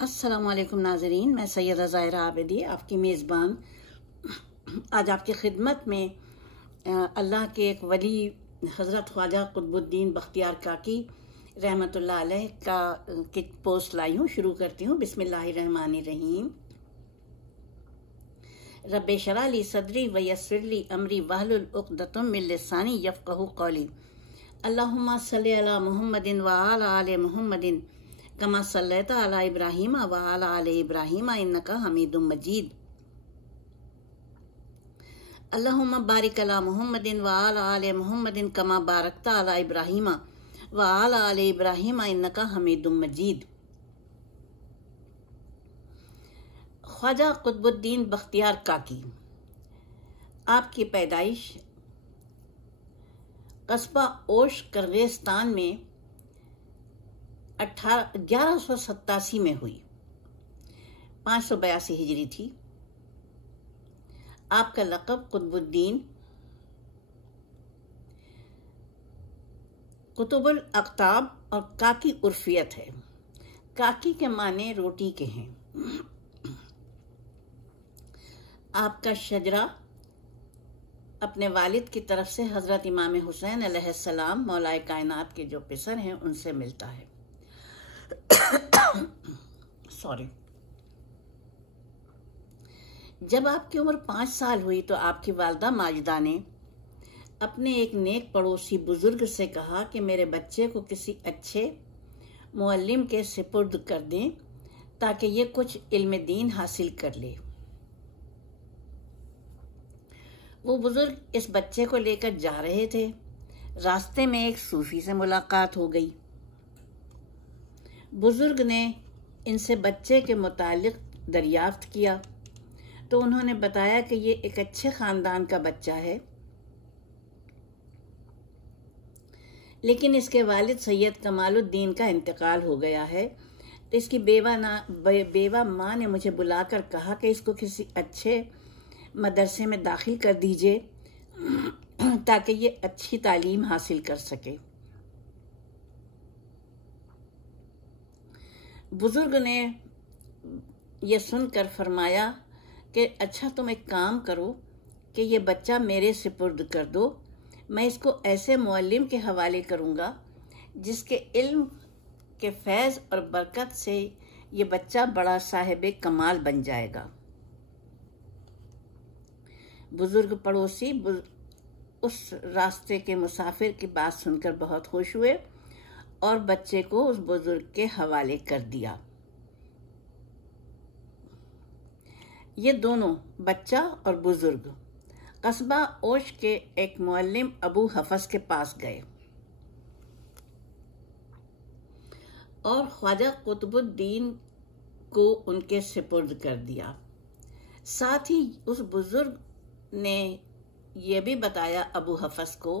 अस्सलामुअलैकुम नाज़रीन, मैं सैयदा ज़ाहिरा आबिदी आपकी मेज़बान आज आपकी खिदमत में अल्लाह के एक वली हज़रत ख्वाजा कुतुबुद्दीन बख्तियार काकी रहमतुल्लाह अलैह का की पोस्ट लाई हूँ। शुरू करती हूँ। बिस्मिल्लाहिर्रहमानिर्रहीम। रब्बे शरह ली सदरी व यस्सिर ली अमरी वहलुल उक़दतम मिन लिसानी यफ़क़हू क़ौली। अल्लाहुम्मा सल्लि अला मुहम्मदिन व अला आलि मुहम्मदिन कमा सल्लैता अला इब्राहीम व अला आलि इब्राहीम इन्नका हमीदुम मजीद। अल्लाहुम्मा बारिक अला मुहम्मदिन व अला आलि मुहम्मदिन कमा बारकता अला इब्राहीम व अला आलि इब्राहीम इन्नका हमीदुम मजीद। ख्वाजा कुतुबुद्दीन बख्तियार काकी, आपकी पैदाइश कस्बा ओश किर्गिस्तान में 1187 में हुई। 582 हिजरी थी। आपका लक़ब कुतुबुद्दीन, कुतुबुल अक़ताब और काकी उर्फियत है। काकी के माने रोटी के हैं। आपका शजरा अपने वालिद की तरफ से हज़रत इमाम हुसैन अलैहिस्सलाम मौलाए कायनात के जो पिसर हैं उनसे मिलता है। सॉरी। जब आपकी उम्र 5 साल हुई तो आपकी वालिदा माजिदा ने अपने एक नेक पड़ोसी बुजुर्ग से कहा कि मेरे बच्चे को किसी अच्छे मुअल्लिम के सिपुर्द कर दें ताकि ये कुछ इल्म दीन हासिल कर ले। वो बुजुर्ग इस बच्चे को लेकर जा रहे थे। रास्ते में एक सूफी से मुलाकात हो गई। बुजुर्ग ने इनसे बच्चे के मुतालिक दरियाफ्त किया तो उन्होंने बताया कि ये एक अच्छे ख़ानदान का बच्चा है, लेकिन इसके वालिद सैयद कमालुद्दीन का इंतकाल हो गया है। तो इसकी बेवा माँ ने मुझे बुलाकर कहा कि इसको किसी अच्छे मदरसे में दाखिल कर दीजिए ताकि ये अच्छी तालीम हासिल कर सके। बुजुर्ग ने यह सुनकर फरमाया कि अच्छा, तुम एक काम करो कि ये बच्चा मेरे सिपुर्द कर दो। मैं इसको ऐसे मुअल्लिम के हवाले करूँगा जिसके इल्म के फैज़ और बरकत से ये बच्चा बड़ा साहिब कमाल बन जाएगा। बुजुर्ग पड़ोसी उस रास्ते के मुसाफिर की बात सुनकर बहुत खुश हुए और बच्चे को उस बुजुर्ग के हवाले कर दिया। ये दोनों, बच्चा और बुजुर्ग, कस्बा ओश के एक मुअल्लिम अबू हफस के पास गए और ख्वाजा कुतुबुद्दीन को उनके सिपुर्द कर दिया। साथ ही उस बुजुर्ग ने यह भी बताया अबू हफस को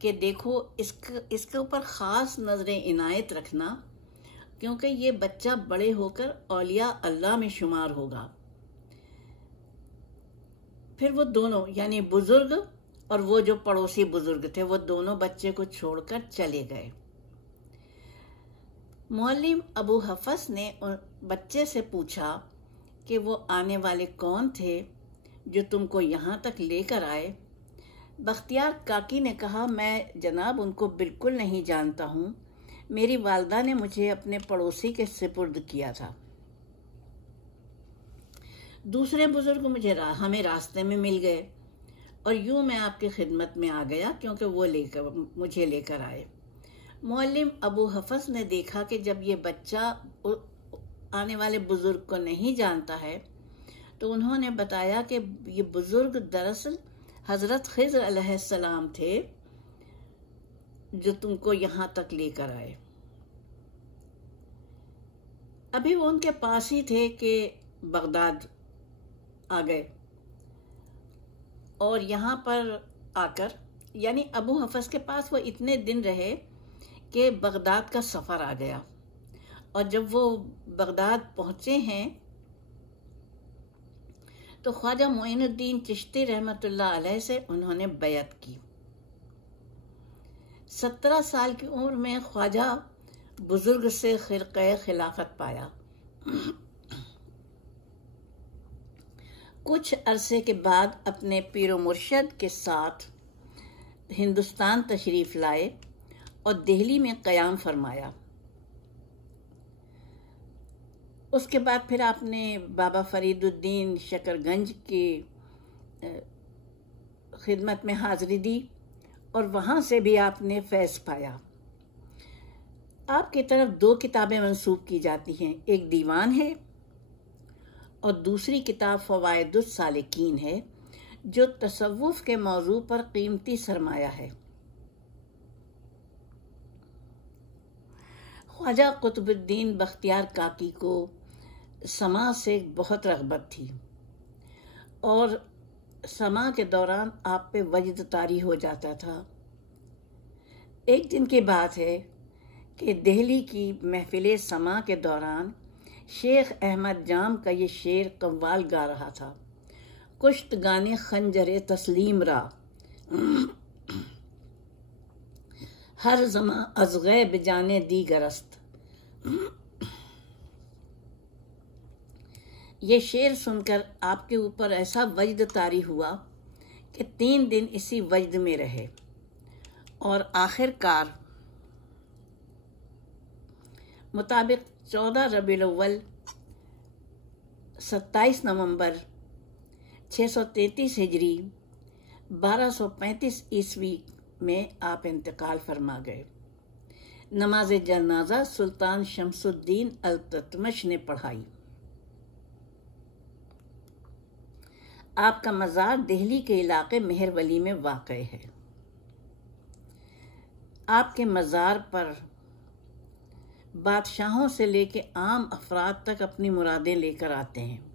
कि देखो, इसके ऊपर ख़ास नज़रें इनायत रखना, क्योंकि ये बच्चा बड़े होकर औलिया अल्लाह में शुमार होगा। फिर वो दोनों, यानी बुजुर्ग और वो जो पड़ोसी बुजुर्ग थे, वो दोनों बच्चे को छोड़कर चले गए। मुअल्लिम अबू हफस ने बच्चे से पूछा कि वो आने वाले कौन थे जो तुमको यहाँ तक लेकर आए। बख्तियार काकी ने कहा, मैं जनाब उनको बिल्कुल नहीं जानता हूँ। मेरी वालिदा ने मुझे अपने पड़ोसी के सिपुर्द किया था। दूसरे बुजुर्ग हमें रास्ते में मिल गए और यूँ मैं आपकी खिदमत में आ गया क्योंकि वो मुझे लेकर आए। मुअल्लिम अबू हफस ने देखा कि जब ये बच्चा आने वाले बुजुर्ग को नहीं जानता है तो उन्होंने बताया कि ये बुजुर्ग दरअसल हज़रत ख़िज़्र अलैहिस्सलाम थे जो तुमको यहाँ तक लेकर आए। अभी वो उनके पास ही थे कि बगदाद आ गए और यहाँ पर आकर, यानी अबू हफस के पास वो इतने दिन रहे कि बगदाद का सफ़र आ गया। और जब वो बगदाद पहुँचे हैं तो ख्वाजा मोइनुद्दीन चिश्ती रहमतुल्लाह अलैह से उन्होंने बैयत की। 17 साल की उम्र में ख्वाजा बुजुर्ग से खिरक़े खिलाफत पाया। कुछ अरसे के बाद अपने पीरो मुर्शद के साथ हिंदुस्तान तशरीफ लाए और दिल्ली में क़याम फरमाया। उसके बाद फिर आपने बाबा फरीदुद्दीन शकरगंज की खिदमत में हाज़िरी दी और वहाँ से भी आपने फैज़ पाया। आपकी तरफ 2 किताबें मंसूब की जाती हैं, एक दीवान है और दूसरी किताब फ़वाइदुस सालिकीन है, जो तसव्वुफ़ के मौजू पर कीमती सरमाया है। ख्वाजा कुतुबुद्दीन बख्तियार काकी को समा से बहुत रग़बत थी और समा के दौरान आप पे वजद तारी हो जाता था। एक दिन की बात है कि दिल्ली की महफिल समा के दौरान शेख अहमद जाम का ये शेर कव्वाल गा रहा था, कुश्त गाने खंजरे तस्लीम रा, हर ज़मा अज़ गैब जाने दी गरस्त। ये शेर सुनकर आपके ऊपर ऐसा वजद तारी हुआ कि 3 दिन इसी वजद में रहे और आखिरकार मुताबिक 14 रबीउल अव्वल 27 नवंबर 633 हिजरी 1235 ईस्वी में आप इंतकाल फरमा गए। नमाज जनाजा सुल्तान शमसुद्दीन अल-ततमश ने पढ़ाई। आपका मज़ार दिल्ली के इलाके मेहरवली में वाक़ है। आपके मज़ार पर बादशाहों से लेके आम अफराद तक अपनी मुरादें लेकर आते हैं।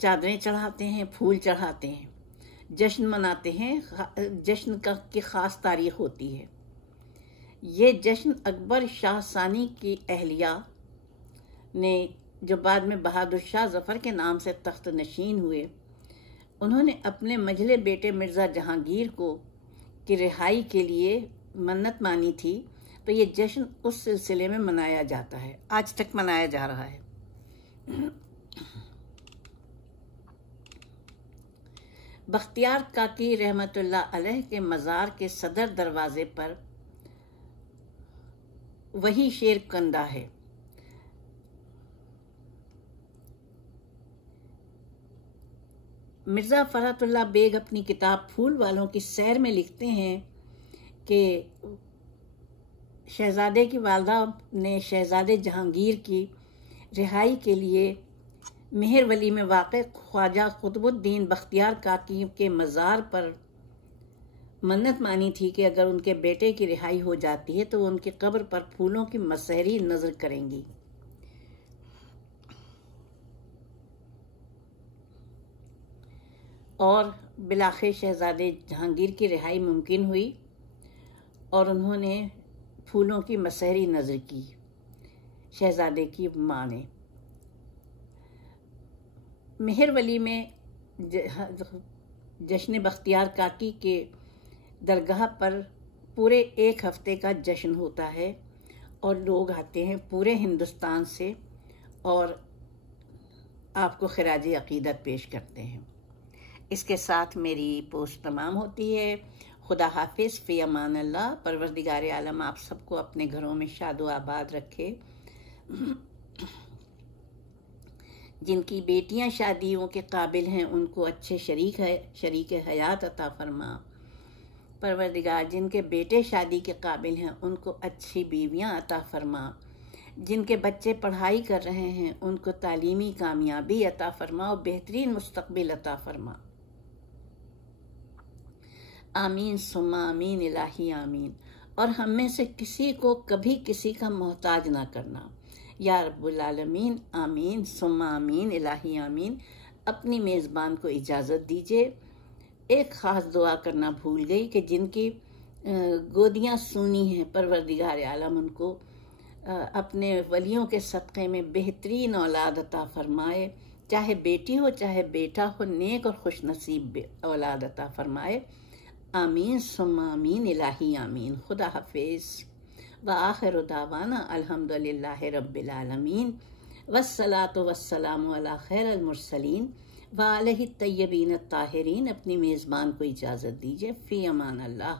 चादरें चढ़ाते हैं, फूल चढ़ाते हैं, जश्न मनाते हैं। जश्न की ख़ास तारीख़ होती है। ये जश्न अकबर शाह सानी की अहलिया ने, जो बाद में बहादुर शाह ज़फ़र के नाम से तख्त नशीन हुए, उन्होंने अपने मझले बेटे मिर्ज़ा जहांगीर को की रिहाई के लिए मन्नत मानी थी। तो ये जश्न उस सिलसिले में मनाया जाता है, आज तक मनाया जा रहा है। बख्तियार काकी रहमतुल्लाह अलैह के मज़ार के सदर दरवाजे पर वही शेर कंदा है। मिर्ज़ा फ़रहतुल्लाह बेग अपनी किताब फूल वालों की सैर में लिखते हैं कि शहज़ादे की वालदा ने शहज़ादे जहांगीर की रिहाई के लिए मेहरवली में वाक़ ख्वाजा कुतुबुद्दीन बख्तियार काकी के मज़ार पर मन्नत मानी थी कि अगर उनके बेटे की रिहाई हो जाती है तो वो उनकी कब्र पर फूलों की मसहरी नज़र करेंगी। और बिलाखिर शहज़ादे जहांगीर की रिहाई मुमकिन हुई और उन्होंने फूलों की मसहरी नज़र की शहज़ादे की माँ ने। मेहरवली में जश्न बख्तियार काकी के दरगाह पर पूरे 1 हफ्ते का जश्न होता है और लोग आते हैं पूरे हिंदुस्तान से और आपको खिराज अक़ीदत पेश करते हैं। इसके साथ मेरी पोस्ट तमाम होती है। खुदा हाफिज़, फ़ी अमान अल्लाह। परवरदिगार आलम आप सबको अपने घरों में शादो आबाद रखे। जिनकी बेटियां शादियों के काबिल हैं उनको अच्छे शरीक हयात अता फरमा। परवरदिगार जिनके बेटे शादी के काबिल हैं उनको अच्छी बीवियां अता फरमा। जिनके बच्चे पढ़ाई कर रहे हैं उनको तालीमी कामयाबी अता फरमा और बेहतरीन मुस्तकबिल अता फरमा। आमीन सुम्मा आमीन इलाही आमीन। और हम में से किसी को कभी किसी का मोहताज ना करना या रब्बुल आलमीन। आमीन सुम्मा आमीन इलाही आमीन। अपनी मेज़बान को इजाज़त दीजिए। एक ख़ास दुआ करना भूल गई कि जिनकी गोदियां सूनी हैं, परवरदिगार आलम उनको अपने वलियों के सदक़े में बेहतरीन औलाद अता फरमाए। चाहे बेटी हो चाहे बेटा हो, नेक और खुश नसीब औलाद अता फरमाए। आमीन सुम्मा आमीन इलाही आमीन। खुदा हाफिज़ व आखिर दावाना अल्हम्दुलिल्लाहि रब्बिल आलमीन वस्सलातु वस्सलामु अला खैरिल मुरसलीन व अलैहि तय्यबीन ताहिरीन। अपनी मेज़बान को इजाज़त दीजिए। फ़ी अमान अल्लाह।